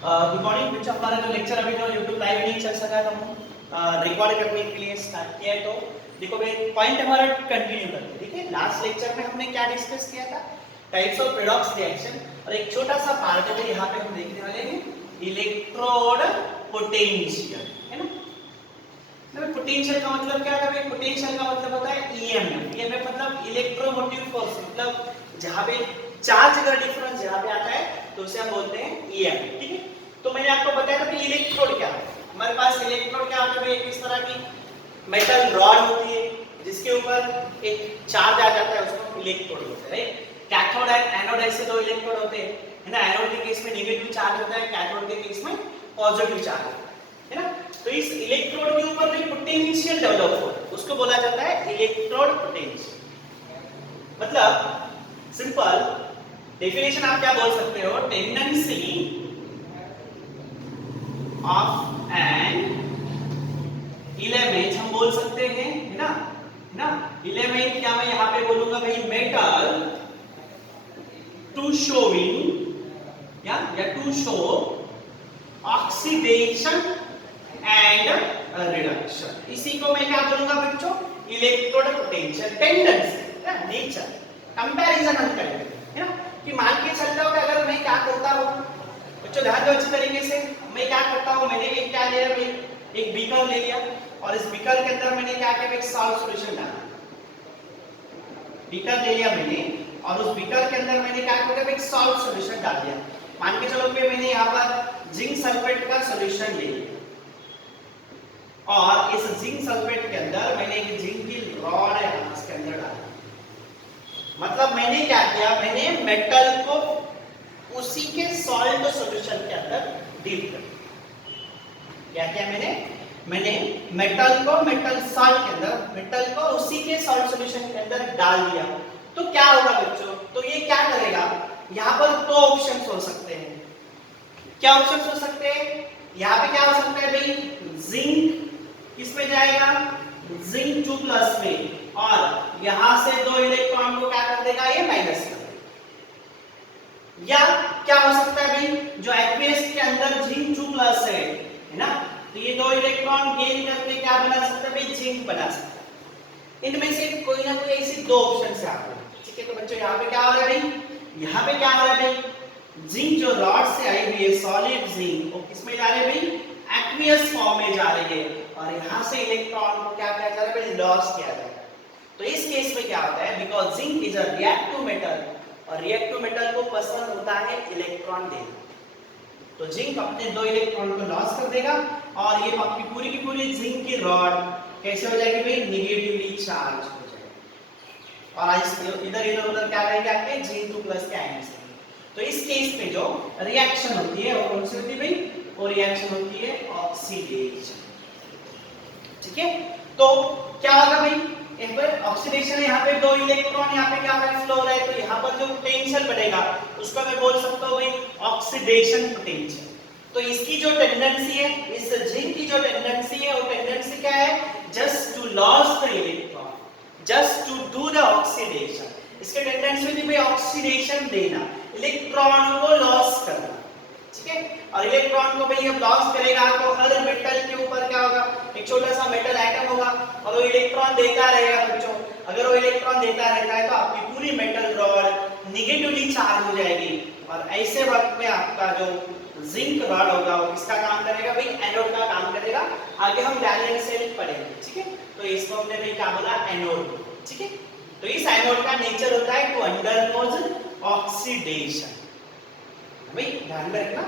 Good morning बच्चों, हमारा जो लेक्चर अभी जो यूट्यूब लाइव नहीं चल सका था हम रिकॉर्ड करने के लिए स्टार्ट किया है। तो देखो भाई पॉइंट हमारा कंटिन्यू करते हैं। ठीक है, लास्ट लेक्चर में हमने क्या डिस्कस किया था? टाइप्स ऑफ रेडॉक्स रिएक्शन, और एक छोटा सा पार्ट है यहाँ पे हम देखने वाले हैं इलेक्ट्रोड पोटेंशियल, है ना। पोटेंशियल का मतलब क्या है? पोटेंशियल का मतलब होता है ईएमएफ। ईएमएफ मतलब इलेक्ट्रोमोटिव फोर्स, मतलब जहाँ पे चार्ज का डिफरेंस जहाँ पे आता है तो उसे हम बोलते हैं ईएमएफ। ठीक है, तो मैंने आपको बताया था कि इलेक्ट्रोड क्या है। हमारे पास इलेक्ट्रोड क्या होता है? इस तरह की मेटल रॉड होती है जिसके ऊपर एक चार्ज आ जाता है, उसको इलेक्ट्रोड बोलते हैं। कैथोड एंड एनोड ऐसे दो इलेक्ट्रोड होते हैं, है ना। एनोड के केस में नेगेटिव चार्ज होता है, कैथोड के केस में पॉजिटिव चार्ज होता है ना। तो इस इलेक्ट्रोड के ऊपर जो पोटेंशियल डेवलप हो उसको बोला जाता है इलेक्ट्रोड पोटेंशियल। मतलब सिंपल डेफिनेशन आप क्या बोल सकते हो? टेंडेंसी ऑफ एन इलेमेंट हम बोल सकते हैं, है ना। इलेमेंट क्या मैं यहां पे बोलूंगा भाई? मेटल टू शोइंग या to show oxidation and reduction. इसी को मैं क्या बोलूंगा बच्चों? Electrode potential. टेंडेंसी ना, नेचर। कंपैरिजन हम करेंगे, है ना, कि मान के चलता हूं कि अगर मैं क्या करता हूं बच्चों, ध्यान दो अच्छी तरीके से। मैं क्या करता हूं? मैंने एक क्या लिया, एक बीकर ले लिया और इस बीकर के अंदर मैंने क्या किया? एक सॉल्ट सॉल्यूशन डाला। बीकर ले लिया मैंने और उस बीकर के अंदर मैंने क्या किया? एक सॉल्ट सॉल्यूशन डाल दिया। मान के चलो कि मैंने यहाँ पर जिंक सल्फेट का सॉल्यूशन ले लिया और इस जिंक सल्फेट के अंदर मैंने एक जिंक की रॉड है इसके अंदर डाला। मतलब मैंने क्या किया? मैंने मेटल को उसी के सॉल्ट सॉल्यूशन के अंदर डीप कर क्या किया? मैंने मेटल को मेटल सॉल्ट के अंदर, मेटल को उसी के सॉल्ट सॉल्यूशन के अंदर डाल दिया। तो क्या होगा बच्चों? तो ये क्या करेगा? यहाँ पर दो ऑप्शंस हो सकते हैं। क्या ऑप्शंस हो सकते हैं? यहाँ पे क्या हो सकता है भाई? जिंक किसमें जाएगा? जिंक 2+ में, और यहां से दो इलेक्ट्रॉन को क्या कर देगा? ये माइनस कर देगा। या क्या हो सकता है भाई? जो एक्वियस के अंदर जिंक 2+ है ना, तो ये दो इलेक्ट्रॉन गेन करके क्या बना सकता है भाई? जिंक बना सकता है। इनमें से कोई ना कोई ऐसी दो ऑप्शन है आपको। ठीक है, तो बच्चों यहाँ पे क्या हो रहा है भाई? यहाँ पे क्या हो रहा है भाई? जिंक जो रॉड से आई हुई है, सॉलिड जिंक, वो किसमें जा रही है भाई? एक्वियस फॉर्म में जा रही है, और यहां से इलेक्ट्रॉन को क्या किया जा रहा है भाई? लॉस किया जा रहा है। तो इस केस में क्या होता है? Because zinc is a reactive metal, और रिएक्टिव मेटल को पसंद होता है इलेक्ट्रॉन देना, तो जिंक अपने दो इलेक्ट्रॉन को लॉस कर देगा और ये आपकी पूरी की पूरी जिंक की रॉड कैसे हो जाएगी भाई? नेगेटिवली चार्ज हो जाएगी, और इधर उधर क्या रहेगा? आपके जिंक 2+ के आयन से। तो इस केस में जो रिएक्शन होती है वो कौन सी होती है भाई? वो रिएक्शन होती है ऑक्सीडेशन। ठीक है, तो क्या होगा भाई? यहाँ पर ऑक्सीडेशन है, यहाँ पे दो इलेक्ट्रॉन यहाँ पे क्या फ्लो हो रहा है, तो यहाँ पर जो पोटेंशियल बढ़ेगा उसको मैं बोल सकता हूँ भाई ऑक्सीडेशन पोटेंशियल। तो इसकी जो टेंडेंसी है, इस जिंक की जो टेंडेंसी है, वो टेंडेंसी क्या है? Just to loss the electron, just to do the oxidation. इसके टेंडेंसी होती है भाई ऑक्सीडेशन देना, इलेक्ट्रॉन को लॉस करना। ठीक है, और इलेक्ट्रॉन को भाई जब लॉस करेगा तो हर मेटल के ऊपर क्या होगा? एक छोटा सा मेटल एटम होगा और वो इलेक्ट्रॉन देता रहेगा बच्चों। अगर वो इलेक्ट्रॉन देता रहता है तो आपकी पूरी मेटल रॉड नेगेटिवली चार्ज हो जाएगी, और ऐसे वक्त में आपका जो जिंक रॉड होगा वो किसका काम करेगा भाई? एनोड का काम करेगा। आगे हम गैलियम सेल पढ़ेंगे। ठीक है, तो इसको हमने भाई क्या बोला? एनोड। ठीक है, तो इस एनोड का नेचर होता है टू अंडरगो ऑक्सीडेशन। भाई ध्यान में रखना,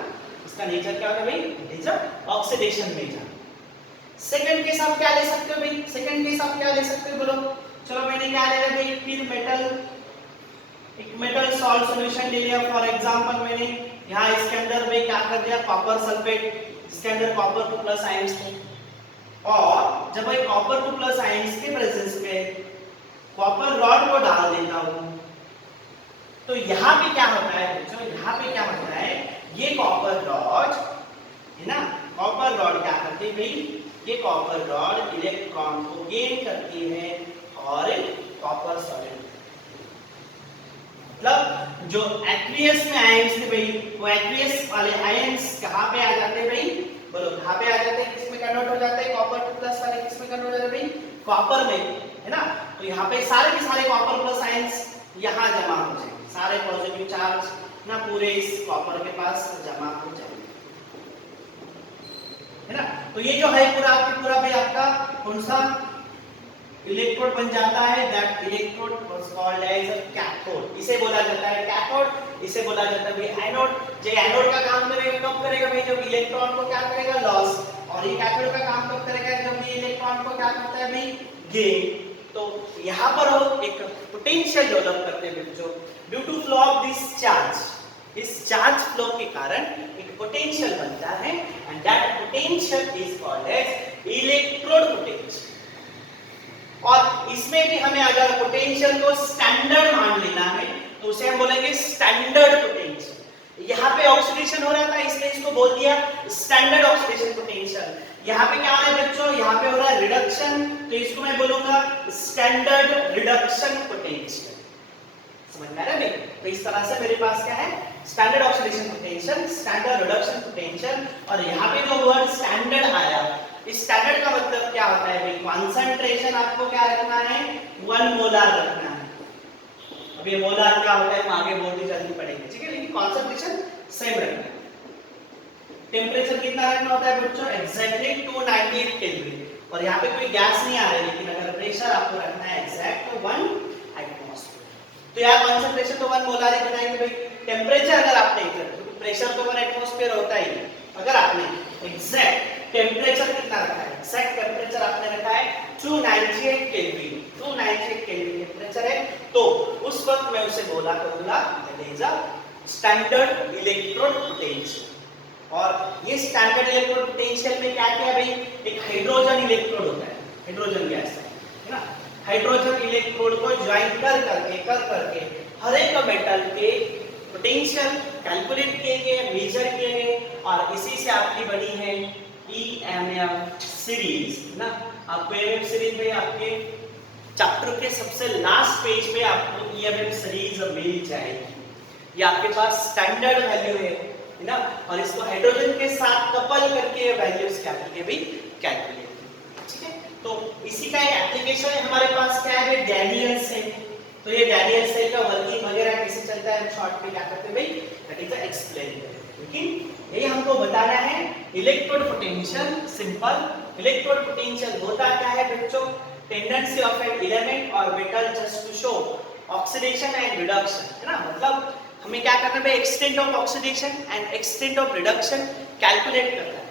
इसका नेचर क्या होगा भाई? Is oxidation nature. Second case आप क्या ले सकते हो भाई? सेकंड केस आप क्या ले सकते हो बोलो? चलो मैंने क्या ले लिया भाई? फिर मेटल, एक मेटल सॉल्ट सॉल्यूशन ले लिया। फॉर एग्जांपल मैंने यहाँ इसके अंदर भाई क्या कर दिया? कॉपर सल्फेट, इसके अंदर कॉपर 2+ आयंस थे, और जब भाई कॉपर 2+ आयंस के प्रेजेंस में कॉपर रॉड को डाल देता हूं, तो यहाँ पे क्या होता है बच्चों? यहाँ पे क्या होता है? ये कॉपर रॉड है ना, कॉपर रॉड क्या करती है भाई? ये कॉपर रॉड इलेक्ट्रॉन को गेन करती है और कॉपर सॉलिड, मतलब जो एक्वियस में आयंस थे भाई, वो एक्वियस वाले आयंस कहाँ पे आ जाते हैं भाई, बोलो कहाँ पे आ जाते हैं, किसमें कन्वर्ट हो जाते हैं, कॉपर 2 प्लस वाले किसमें कन्वर्ट हो जाते हैं भाई, कॉपर में, है ना। तो यहाँ पे सारे के सारे कॉपर प्लस आयंस यहाँ जमा हो जाएंगे, सारे पॉजिटिव चार्ज ना पूरे इस कॉपर के पास जमा हो जाएंगे, है ना। तो ये जो है पूरा भाई आपका कौन सा इलेक्ट्रोड बन जाता है, that electrode was called as a cathode, इसे बोला जाता है कैथोड, इसे बोला जाता है भाई एनोड। जो एनोड का काम करेगा कब करेगा भाई, जब इलेक्ट्रॉन को क्या करेगा लॉस, और ये कैथोड का काम कब करेगा, जब ये इलेक्ट्रॉन को क्या करता है भाई गेन। तो यहाँ पर हम एक पोटेंशियल डेवलप करते हैं बच्चों, due to flow of this charge, इस चार्ज फ्लो के कारण एक पोटेंशियल बनता है, and that potential is called as electrode potential. और इसमें भी हमें अगर पोटेंशियल को स्टैंडर्ड मान लेना है तो उसे हम बोलेंगे स्टैंडर्ड पोटेंशियल। यहाँ पे ऑक्सीडेशन हो रहा था इसलिए इसको बोल दिया स्टैंडर्ड ऑक्सीडेशन पोटेंशियल। यहाँ पे क्या हो रहा है बच्चों, यहाँ पे हो रहा है रिडक्शन, तो इसको मैं बोलूंगा स्टैंडर्ड रिडक्शन पोटेंशियल। समझ में आ रहा है? तो इस तरह से मेरे पास क्या है, standard oxidation potential, standard reduction potential. और यहाँ पे जो वर्ड स्टैंडर्ड आया, इस स्टैंडर्ड का मतलब क्या होता है भाई, कंसंट्रेशन आपको क्या रखना है, 1 मोलार रखना है। अब ये मोलार क्या होता है हम आगे बहुत ही जल्दी पढ़ेंगे, ठीक है, लेकिन कंसंट्रेशन सेम रखना है। टेंपरेचर कितना रखना होता है बच्चों, एग्जैक्टली 298 केल्विन। और यहाँ पे कोई गैस नहीं आ रही, लेकिन अगर प्रेशर आपको रखना है एग्जैक्ट 1 एटमॉस्फेयर। तो यहाँ कंसंट्रेशन तो 1 मोलार ही बनाएंगे भाई। टेंपरेचर अगर आपने क्योंकि प्रेशर तो 1 एटमॉस्फेयर होता ही, अगर आपने एग्जैक्ट टेंपरेचर कितना रखा है, एक्सैक्ट टेंपरेचर आपने रखा है 298 केल्विन, 298 केल्विन टेंपरेचर है, तो उस वक्त मैं उसे बोला करूंगा that is a standard electrode potential. और ये स्टैंडर्ड इलेक्ट्रोड पोटेंशियल में क्या क्या है भाई, एक हाइड्रोजन इलेक्ट्रोड होता है, हाइड्रोजन गैस है ना। हाइड्रोजन इलेक्ट्रोड को ज्वाइन कर करके हर एक मेटल के पोटेंशियल कैलकुलेट किए गए, मेजर किए गए, और इसी से आपकी बनी है EMF सीरीज ना। आपको EMF सीरीज में आपके चैप्टर के सबसे लास्ट पेज पे आपको EMF सीरीज मिल जाएगी। ये आपके पास स्टैंडर्ड वैल्यू है ना, और इसको हाइड्रोजन के साथ कपल करके वैल्यूज क्या करके भी कैलकुलेट, ठीक है। तो इसी का एक एप्लीकेशन है हमारे पास, क्या है डैनियल सेल। तो ये डैनियल सेल का वर्किंग वगैरह कैसे चलता है शॉर्ट में क्या करते हैं भाई, दैट इज एक्सप्लेन। लेकिन ये हमको बताना है electrode potential, simple. Electrode potential होता क्या है बच्चों, टेंडेंसी ऑफ एन एलिमेंट और metal just to show oxidation and reduction, है ना। मतलब हमें क्या करना है, extent of oxidation and extent of reduction calculate करना है,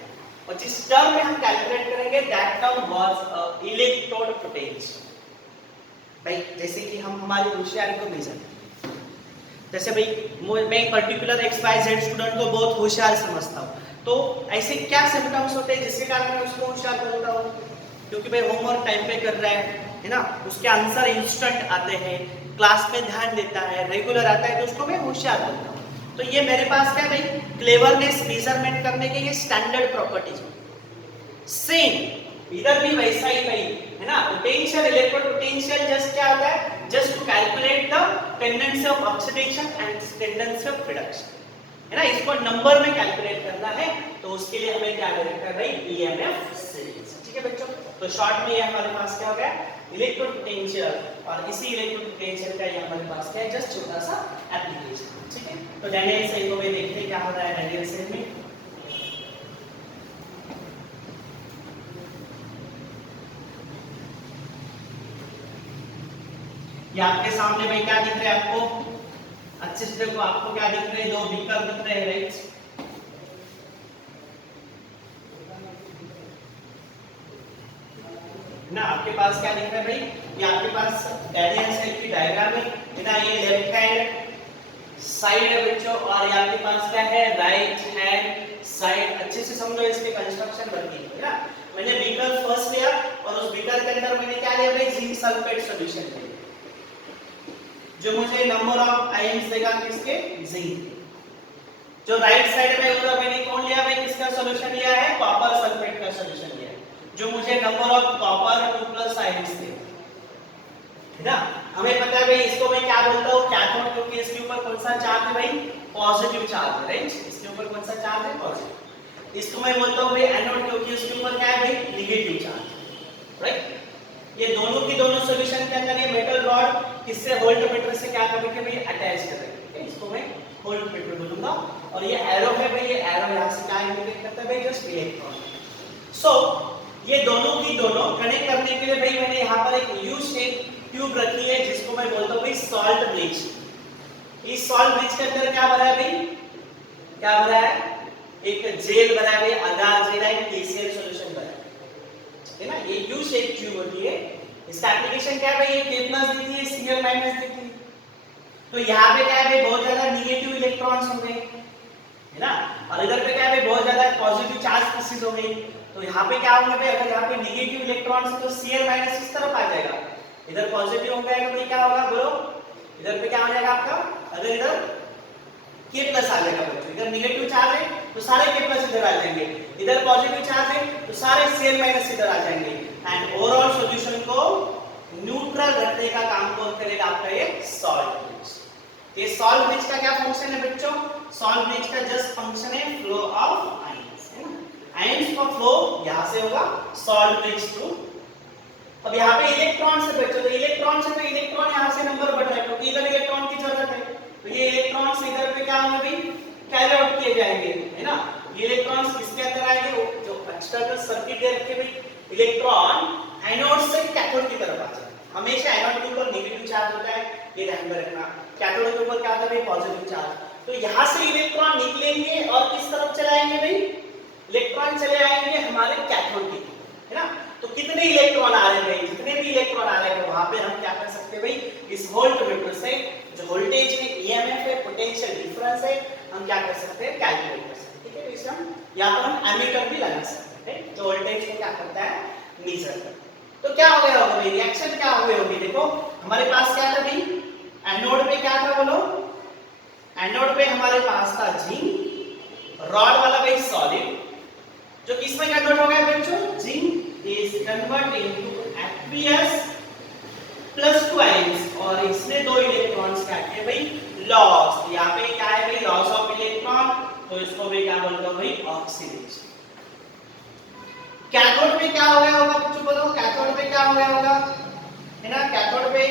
और जिस टर्म में हम कैलकुलेट करेंगे that term was electrode potential. भाई जैसे कि हम हमारी होशियारी को मेजर, जैसे भाई मैं पर्टिकुलर XYZ स्टूडेंट को बहुत होशियार समझता हूँ, तो ऐसे क्या सिम्टम्स होते हैं जिसके कारण मैं उसको होशियार बोलता हूँ, क्योंकि भाई होमवर्क टाइम पे कर रहा है ना, उसके आंसर इंस्टेंट आते हैं, क्लास में ध्यान देता है, रेगुलर आता है, तो उसको मैं होशियार बोलता हूँ। तो ये मेरे पास क्या भाई, क्लेवरनेस मेजरमेंट करने के ये स्टैंडर्ड प्रॉपर्टीज। सेम इधर भी वैसा ही भाई, है ना। पोटेंशियल, इलेक्ट्रोड पोटेंशियल जस्ट क्या होता है, just to calculate the tendency of oxidation and tendency of reduction, है ना। इसको नंबर में कैलकुलेट करना है, तो उसके लिए हमें क्या करना है भाई, EMF सीरीज, ठीक है बच्चों। तो शॉर्ट में ये हमारे पास क्या हो गया, इलेक्ट्रोड पोटेंशियल, और इसी इलेक्ट्रोड पोटेंशियल का ये हमारे पास क्या है, जस्ट छोटा सा एप्लीकेशन, ठीक है। तो डैनियल सेल को भी देखते हैं क्या हो रहा है डैनियल सेल में। ये आपके सामने भाई क्या दिख रहा है आपको, अच्छे से देखो, आपको क्या दिख रहे हैं, 2 बीकर दिख रहे हैं, राइट ना। आपके पास क्या दिख रहा है भाई, ये आपके पास डैनियल सेल की डायग्राम है ना। ये लेफ्ट हैंड साइड है बच्चों, और ये आपके पास क्या है, राइट हैंड साइड। अच्छे से समझो इसके कंस्ट्रक्शन वर्किंग, है ना। मैंने बीकर फर्स्ट लिया, और उस बीकर के अंदर मैंने क्या लिया भाई, जिंक सल्फेट सॉल्यूशन लिया, जो मुझे नंबर ऑफ आयंस देगा किसके, जिंक। जो राइट साइड में होगा मैंने कौन लिया भाई, किसका सॉल्यूशन लिया है, कॉपर सल्फेट का सॉल्यूशन लिया है, जो मुझे नंबर ऑफ कॉपर 2+ आयंस देगा, है ना। हमें पता है भाई इसको मैं क्या बोलता हूँ कैथोड, क्योंकि इसके ऊपर कौन सा चार्ज है भाई, पॉजिटिव चार्ज है, राइट। इसके ऊपर कौन सा चार्ज है, पॉजिटिव। इसको मैं बोलता हूँ भाई एनोड, क्योंकि इसके ऊपर क्या है भाई, नेगेटिव चार्ज, राइट। ये दोनों की दोनों सॉल्यूशन के अंदर ये मेटल रॉड किससे, वोल्ट मीटर से क्या करेंगे भाई, अटैच करेंगे। इसको मैं वोल्ट मीटर बोलूंगा। और ये एरो है भाई, ये एरो यहाँ से क्या इंडिकेट करता है भाई, जस्ट इलेक्ट्रॉन। सो ये दोनों की दोनों कनेक्ट करने के लिए भाई मैंने यहाँ पर एक यू शेप ट्यूब रखी है, जिसको मैं बोलता हूँ भाई सॉल्ट ब्रिज। इस सॉल्ट ब्रिज के अंदर क्या भरा है भाई, क्या भरा है, एक जेल बना है भाई, आधार जेल है, केसीएल सॉल्यूशन बना है ना। ये यू शेप ट्यूब होती है। इसका एप्लीकेशन क्या है भाई, ये कितना देती है, Cl माइनस देती है। तो यहाँ पे क्या है भाई, बहुत ज्यादा नेगेटिव इलेक्ट्रॉन्स हो गए, है ना। और इधर पे क्या है भाई, बहुत ज्यादा पॉजिटिव चार्ज स्पीशीज हो गई। तो यहाँ पे क्या होगा भाई, अगर यहाँ पे नेगेटिव इलेक्ट्रॉन्स है तो Cl माइनस इस तरफ आ जाएगा, इधर पॉजिटिव हो जाएगा भाई, क्या होगा बोलो, इधर पे क्या हो जाएगा आपका, अगर इधर K प्लस आ जाएगा बच्चों, इधर नेगेटिव चार्ज है तो सारे K प्लस इधर आ जाएंगे, इधर पॉजिटिव चार्ज है तो सारे Cl माइनस इधर आ जाएंगे। एंड ओवरऑल सॉल्यूशन को न्यूट्रल रखने का काम कौन करेगा, आपका ये सॉल्ट ब्रिज। ये सॉल्ट ब्रिज का क्या फंक्शन है बच्चों, सॉल्ट ब्रिज का जस्ट फंक्शन है फ्लो ऑफ आयंस, है ना। आयंस का फ्लो यहां से होगा सॉल्ट ब्रिज थ्रू। अब यहाँ पे इलेक्ट्रॉन से बच्चों, तो इलेक्ट्रॉन से तो इलेक्ट्रॉन यहाँ से नंबर बढ़ रहा है, क्योंकि इधर इलेक्ट्रॉन की जरूरत है। तो ये इलेक्ट्रॉन्स इधर पे क्या होंगे भाई, कैरी आउट किए जाएंगे, है ना। ये इलेक्ट्रॉन्स किसके अंदर आएंगे, जो एक्सटर्नल सर्किट दे रखे भाई, इलेक्ट्रॉन एनोड से कैथोड की तरफ आ जाए। हमेशा एनोड के ऊपर नेगेटिव चार्ज होता है, ये ध्यान में रखना। कैथोड के ऊपर क्या होता है, पॉजिटिव चार्ज। तो यहाँ से इलेक्ट्रॉन निकलेंगे और किस तरफ चले आएंगे भाई, इलेक्ट्रॉन चले आएंगे हमारे कैथोड की तरफ, है ना। तो कितने इलेक्ट्रॉन आ रहे हैं, जितने भी इलेक्ट्रॉन आ रहे हैं वहां पे हम क्या कर सकते हैं भाई, इस वोल्ट मीटर से जो वोल्टेज है, ईएमएफ है, पोटेंशियल डिफरेंस है, हम क्या कर सकते हैं, कैलकुलेट कर सकते हैं। ठीक है, इसे हम या तो हम एमीटर भी लगा सकते हैं, जो वोल्टेज को क्या करता है, मेजर करता है। तो क्या हो गया होगा भाई, रिएक्शन क्या हो गई होगी, देखो हमारे पास क्या था भाई, एनोड पे क्या था बोलो, एनोड पे हमारे पास था जिंक, रॉड वाला भाई सॉलिड, जो किसमें कन्वर्ट हो गया बच्चों, zinc is convert into aqueous plus 2 ions, और इसमें दो इलेक्ट्रॉन्स क्या है भाई, लॉस। यहाँ पे क्या है भाई, लॉस ऑफ इलेक्ट्रॉन, तो इसको भी क्या बोलते हो भाई, ऑक्सीडेशन। कैथोड पे क्या हो गया होगा बच्चों, बोलो कैथोड पे क्या हो गया होगा, है ना। कैथोड पे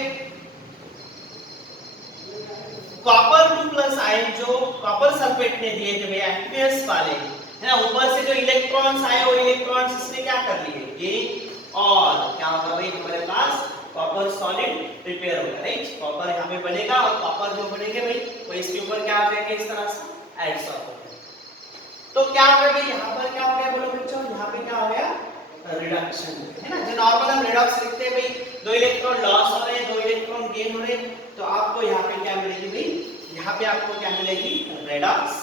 कॉपर 2 प्लस आयन जो कॉपर सल्फेट ने दिए थे भाई, एक्वियस वाले, है ना, ऊपर से जो इलेक्ट्रॉन्स आए वो इलेक्ट्रॉन्स इसने क्या कर लिए, ये और क्या होगा भाई, हमारे पास कॉपर सॉलिड प्रिपेयर होगा, राइट। कॉपर यहाँ पे बनेगा और कॉपर जो बनेंगे भाई वो इसके ऊपर क्या हो जाएंगे, इस तरह से एडसॉर्ब हो जाएंगे। तो क्या हो गया भाई, यहाँ पर क्या हो गया बोलो बच्चों, यहाँ पे क्या हो गया, रिडक्शन, है ना। जो नॉर्मल हम रिडॉक्स लिखते हैं भाई, दो इलेक्ट्रॉन लॉस हो रहे हैं, दो इलेक्ट्रॉन गेन हो रहे हैं, तो आपको यहाँ पे क्या मिलेगी भाई, यहाँ पे आपको क्या मिलेगी, रेडॉक्स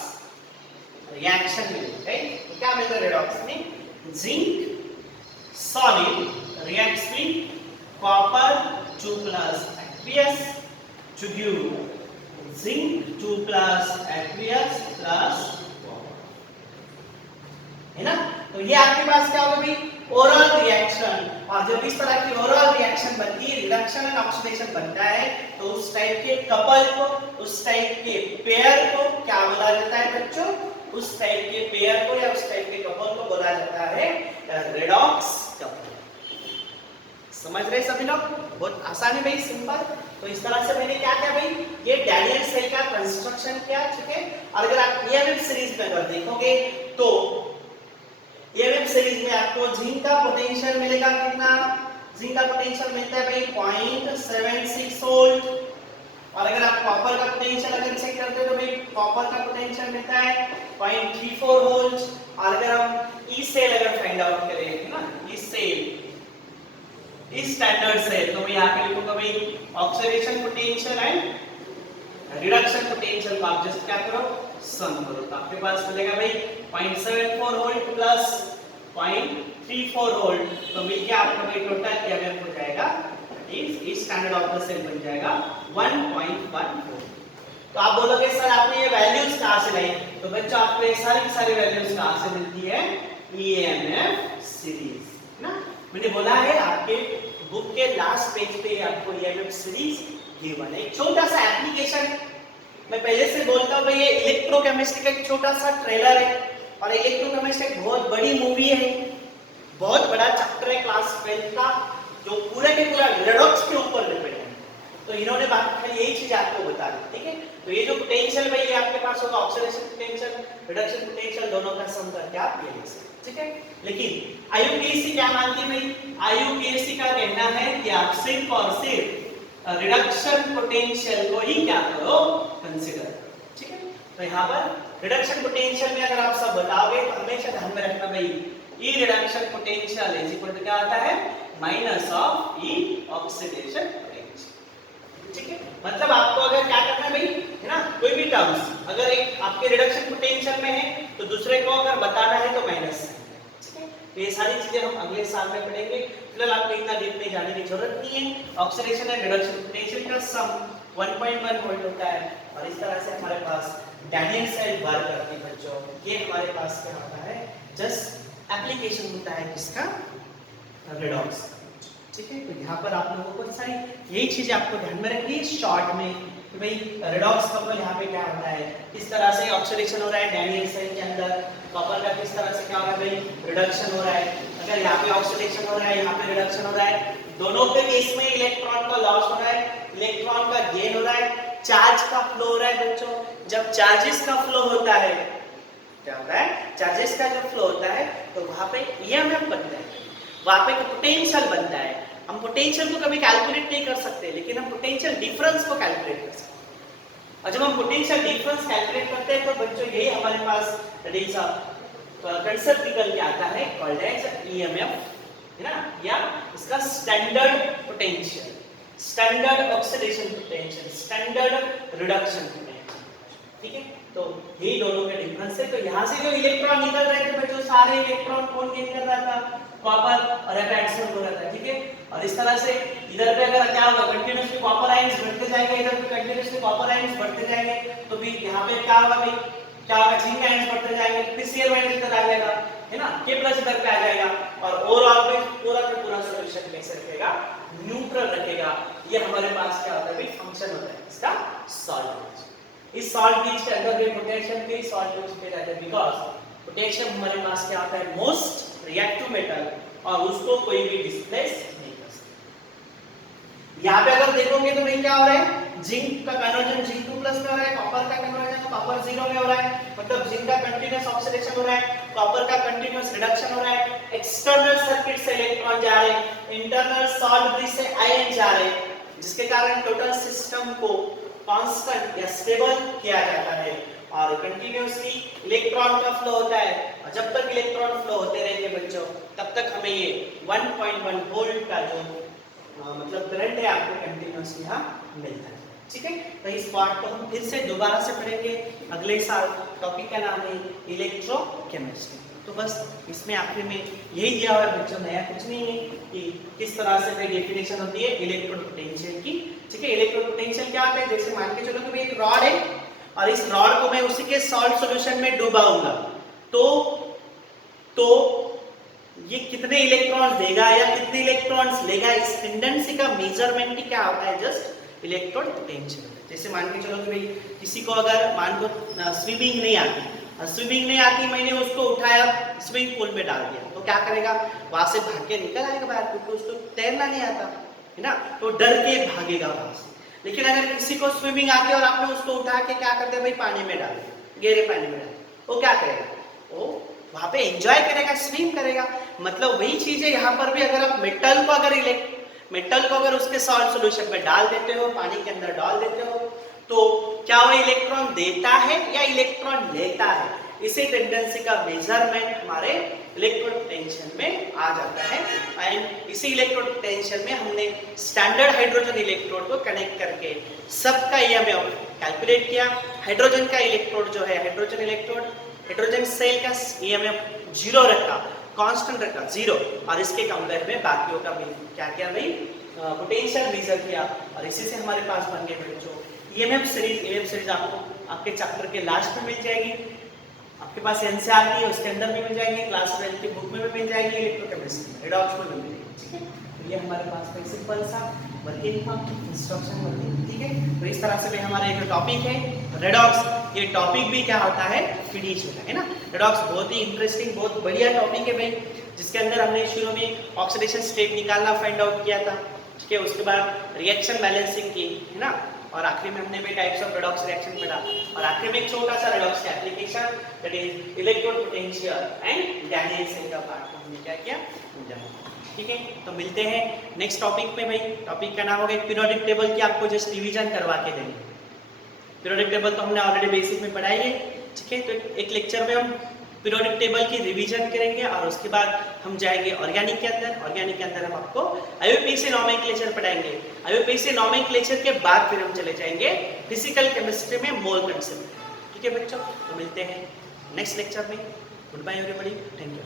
रिएक्शन मिलेगी, राइट। तो क्या मिलता है रेडॉक्स में, zinc solid reacts with copper 2 plus aqueous to give zinc 2 plus aqueous plus copper, है ना। तो ये आपके पास क्या होगा भाई, ओरल रिएक्शन। और जब इस तरह की ओरल रिएक्शन बनती है, रिडक्शन एंड ऑक्सीडेशन बनता है, तो उस टाइप के कपल को, उस टाइप के पेयर को क्या बोला जाता है बच्चों, उस टाइप के पेयर को या उस टाइप के कपल को बोला जाता है रेडॉक्स कपल। समझ रहे सभी लोग, बहुत आसान है भाई, सिंपल। तो इस तरह से मैंने क्या किया भाई, ये डैनियल सेल का कंस्ट्रक्शन किया, ठीक है। और अगर आप ईएमएफ सीरीज में अगर देखोगे तो ईएमएफ सीरीज में आपको जिंक का पोटेंशियल मिलेगा कितना, जिंक का पोटेंशियल मिलता है भाई 0.76 वोल्ट। और अगर आप कॉपर का पोटेंशियल अगर चेक करते हो तो भाई कॉपर का पोटेंशियल मिलता है 0.34 वोल्ट। और अगर हम ई सेल अगर फाइंड आउट करें ना, ई सेल, इस स्टैंडर्ड से, तो मैं यहाँ पे लिखूंगा भाई oxidation potential and reduction potential को आप जस्ट क्या करो, सम करो, तो आपके पास मिलेगा भाई 0.74 वोल्ट प्लस 0.34 वोल्ट, तो मिलके आपका भाई टोटल ईएमएफ हो जाएगा, इस स्टैंडर्ड ऑफ द सेल बन जाएगा 1.14। तो आप बोलोगे सर आपने ये वैल्यूज कहां से लाई, तो बच्चों आपको ये सारी वैल्यूज कहां से मिलती है, ईएमएफ सीरीज ना। मैंने बोला है आपके बुक के लास्ट पेज पे आपको ईएमएफ सीरीज गिवन है। एक छोटा सा एप्लीकेशन है, मैं पहले से बोलता हूँ भाई ये इलेक्ट्रोकेमिस्ट्री का एक छोटा सा ट्रेलर है, और इलेक्ट्रोकेमिस्ट्री एक बहुत बड़ी मूवी है, बहुत बड़ा चैप्टर है क्लास 12 का, जो पूरा के पूरा रेडॉक्स के ऊपर डिपेंड है। तो इन्होंने बात खाली यही चीज आपको बता दी, ठीक है। तो ये जो पोटेंशियल भाई ये आपके पास होगा, ऑक्सीडेशन पोटेंशियल, रिडक्शन पोटेंशियल, दोनों का सम करके आप ये लिख सकते, ठीक है। लेकिन आईयूपीएससी क्या मानती है भाई, आईयूपीएससी का कहना है कि आप सिर्फ और सिर्फ रिडक्शन पोटेंशियल को ही क्या करो, कंसीडर, ठीक है। तो यहाँ पर रिडक्शन पोटेंशियल में अगर आप सब बताओगे तो हमेशा ध्यान में रखना भाई, E reduction potential is equal to क्या आता है, minus of E oxidation potential, ठीक है। मतलब आपको अगर क्या करना है भाई, है ना, कोई भी टर्म्स अगर एक आपके रिडक्शन पोटेंशियल में है तो दूसरे को अगर बताना है तो माइनस, ठीक है। तो ये सारी चीजें हम अगले साल में पढ़ेंगे, फिलहाल आपको इतना डीप में जाने की जरूरत नहीं है। ऑक्सीडेशन एंड रिडक्शन पोटेंशियल का सम 1.1 वोल्ट होता है, और इस तरह से हमारे पास डैनियल साइड वर्क करती है बच्चों। ये हमारे पास क्या होता है, जस्ट एप्लीकेशन होता है किसका, रेडॉक्स, ठीक है। तो यहाँ पर आप लोगों को सारी यही चीजें आपको ध्यान में रखनी है शॉर्ट में, कि भाई रेडॉक्स कपल यहाँ पे क्या होता है, किस तरह से ऑक्सीडेशन हो रहा है डैनियल साइड के अंदर, कपल का किस तरह से क्या हो रहा है भाई, रिडक्शन हो रहा है। अगर यहाँ पे ऑक्सीडेशन हो रहा है, यहाँ पे रिडक्शन हो रहा है, दोनों के केस में इलेक्ट्रॉन का लॉस हो रहा है, इलेक्ट्रॉन का गेन हो रहा है, चार्ज का फ्लो हो रहा है बच्चों। जब चार्जेस का फ्लो होता है, क्या होता है, चार्जेस का जब फ्लो होता है तो वहां पे ईएमएफ बनता है, वहां पे पोटेंशियल बनता है। हम पोटेंशियल को कभी कैलकुलेट नहीं कर सकते, लेकिन हम पोटेंशियल डिफरेंस को कैलकुलेट कर सकते हैं। और जब हम पोटेंशियल डिफरेंस कैलकुलेट करते हैं तो बच्चों यही हमारे पास कंसेप्ट निकल के आता है, कॉल्ड एज ईएमएफ, है ना, या इसका standard potential, standard oxidation potential, standard reduction potential, ठीक है। तो यही दोनों के डिफरेंस है। तो यहाँ से जो इलेक्ट्रॉन निकल रहे थे बच्चों, सारे इलेक्ट्रॉन कौन गेन कर रहा था, कॉपर, और एडसोन हो रहा था, ठीक है। और इस तरह से इधर पे अगर क्या होगा, कंटीन्यूअसली कॉपर आयंस बढ़ते जाएंगे, इधर पे कंटीन्यूअसली कॉपर आयंस बढ़ते जाएंगे, तो फिर यहाँ पे क्या होगा भाई, क्या होगा, जिंक आयंस बढ़ते जाएंगे, फिर Cl माइनस इधर आ जाएगा, है ना, K प्लस इधर पे आ जाएगा, और ओवरऑल पे पूरा का पूरा सॉल्यूशन कैसे रखेगा, न्यूट्रल रखेगा। ये हमारे पास क्या होता है भाई, फंक्शन होता है इसका सॉल्ट। इस सॉल्ट बीच के अंदर भी पोटेशियम भी सॉल्ट यूज किया जाता है, बिकॉज़ पोटेशियम हमारे पास क्या होता है, मोस्ट रिएक्टिव मेटल, और उसको कोई भी डिस्प्लेस नहीं कर सकता। यहाँ पे अगर देखोगे तो भाई क्या हो रहा है, जिंक का कन्वर्जन जिंक 2+ में हो रहा है, कॉपर का कन्वर्जन कॉपर 0 में हो रहा है, मतलब जिंक का कंटीन्यूअस ऑक्सीडेशन हो रहा है, कॉपर का कंटीन्यूअस रिडक्शन हो रहा है। एक्सटर्नल सर्किट से इलेक्ट्रॉन जा रहे हैं, इंटरनल सॉल्ट ब्रिज से आयन जा रहे हैं, जिसके कारण टोटल सिस्टम को कांस्टेंट या स्टेबल किया जाता है, और कंटीन्यूअसली इलेक्ट्रॉन का फ्लो होता है। और जब तक इलेक्ट्रॉन फ्लो होते रहेंगे बच्चों, तब तक हमें ये 1.1 वोल्ट का जो मतलब करंट है आपको कंटीन्यूअसली यहाँ मिलता है, ठीक है। तो इस पार्ट को हम फिर से दोबारा से पढ़ेंगे अगले साल। टॉपिक का नाम है इलेक्ट्रोकेमिस्ट्री। तो बस इसमें आखिर में यही दिया हुआ है बच्चों, नया कुछ नहीं है, कि किस तरह से भाई डेफिनेशन होती है इलेक्ट्रोड पोटेंशियल की, ठीक है। इलेक्ट्रोड पोटेंशियल क्या होता है, जैसे मान के चलो कि भाई एक रॉड है, और इस रॉड को मैं उसी के सॉल्ट सॉल्यूशन में डुबाऊंगा, तो ये कितने इलेक्ट्रॉन्स देगा या कितने इलेक्ट्रॉन्स लेगा, इस टेंडेंसी का मेजरमेंट ही क्या होता है, जस्ट इलेक्ट्रोड पोटेंशियल। जैसे मान के चलो कि भाई किसी को अगर मान को स्विमिंग नहीं आती, मैंने उसको उठाया स्विमिंग पूल में डाल दिया, तो क्या करेगा, वहां से भाग के निकल आएगा बाहर, क्योंकि उसको तैरना नहीं आता है ना, तो डर के भागेगा वहां से। लेकिन अगर किसी को स्विमिंग आती है और आपने उसको उठा के क्या करते हैं भाई, पानी में डाल दिया, गहरे पानी में डाल, वो क्या करेगा, वो वहां पे एंजॉय करेगा, स्विम करेगा। मतलब वही चीज है यहाँ पर भी, अगर आप मेटल को अगर उसके सॉल्ट सॉल्यूशन में डाल देते हो, पानी के अंदर डाल देते हो, तो क्या वो इलेक्ट्रॉन देता है या इलेक्ट्रॉन लेता है, इसी टेंडेंसी का मेजरमेंट हमारे इलेक्ट्रोड पोटेंशियल में आ जाता है। एंड इसी इलेक्ट्रोड पोटेंशियल में हमने स्टैंडर्ड हाइड्रोजन इलेक्ट्रोड को कनेक्ट करके सबका ईएमएफ कैलकुलेट किया। हाइड्रोजन का इलेक्ट्रोड जो है, हाइड्रोजन सेल का ईएमएफ 0 रखा, कांस्टेंट रखा 0, और इसके कंपेयर में बाकियों का भी क्या किया भाई, पोटेंशियल मेजर किया, और इसी से हमारे पास बन गए बच्चों ईएमएफ सीरीज। आपको आपके चैप्टर के लास्ट में मिल जाएगी, आपके पास एनसीईआरटी है उसके अंदर भी मिल जाएगी, क्लास 12 की बुक में भी मिल जाएगी, इलेक्ट्रोकेमिस्ट्री में, रिडॉक्स में मिल जाएगी, ठीक है। ये हमारे पास कोई सिंपल सा वर्किंग था, इंस्ट्रक्शन वर्किंग, ठीक है। तो इस तरह से भी हमारा एक टॉपिक है रेडॉक्स। ये टॉपिक भी क्या होता है, फिनिश होता है ना। रेडॉक्स बहुत ही इंटरेस्टिंग, बहुत बढ़िया टॉपिक है भाई, जिसके अंदर हमने शुरू में ऑक्सीडेशन स्टेट निकालना फाइंड आउट किया था, ठीक है। उसके बाद रिएक्शन बैलेंसिंग की, है ना। और आखिरी में हमने भी टाइप्स ऑफ रेडॉक्स रिएक्शन पढ़ा, और आखिरी में एक छोटा सा रेडॉक्स का application, that is electrode potential and डैनियल-सेन का पार्ट हमने क्या किया, समझा, ठीक है। तो मिलते हैं नेक्स्ट टॉपिक पे भाई। टॉपिक का नाम होगा पीरियोडिक टेबल की, आपको जस्ट रिवीजन करवा के देंगे। पीरियोडिक टेबल तो हमने ऑलरेडी बेसिक में पढ़ाई है, ठीक है। तो एक लेक्चर में हम पीरियोडिक टेबल की रिवीजन करेंगे, और उसके बाद हम जाएंगे ऑर्गेनिक के अंदर। ऑर्गेनिक के अंदर हम आपको आईयूपीएसी नोमेनक्लेचर पढ़ाएंगे। आईयूपीएसी नोमेनक्लेचर के बाद फिर हम चले जाएंगे फिजिकल केमिस्ट्री में मोल कंसेप्ट, ठीक है बच्चों। तो मिलते हैं नेक्स्ट लेक्चर में। Good bye everybody, thank you.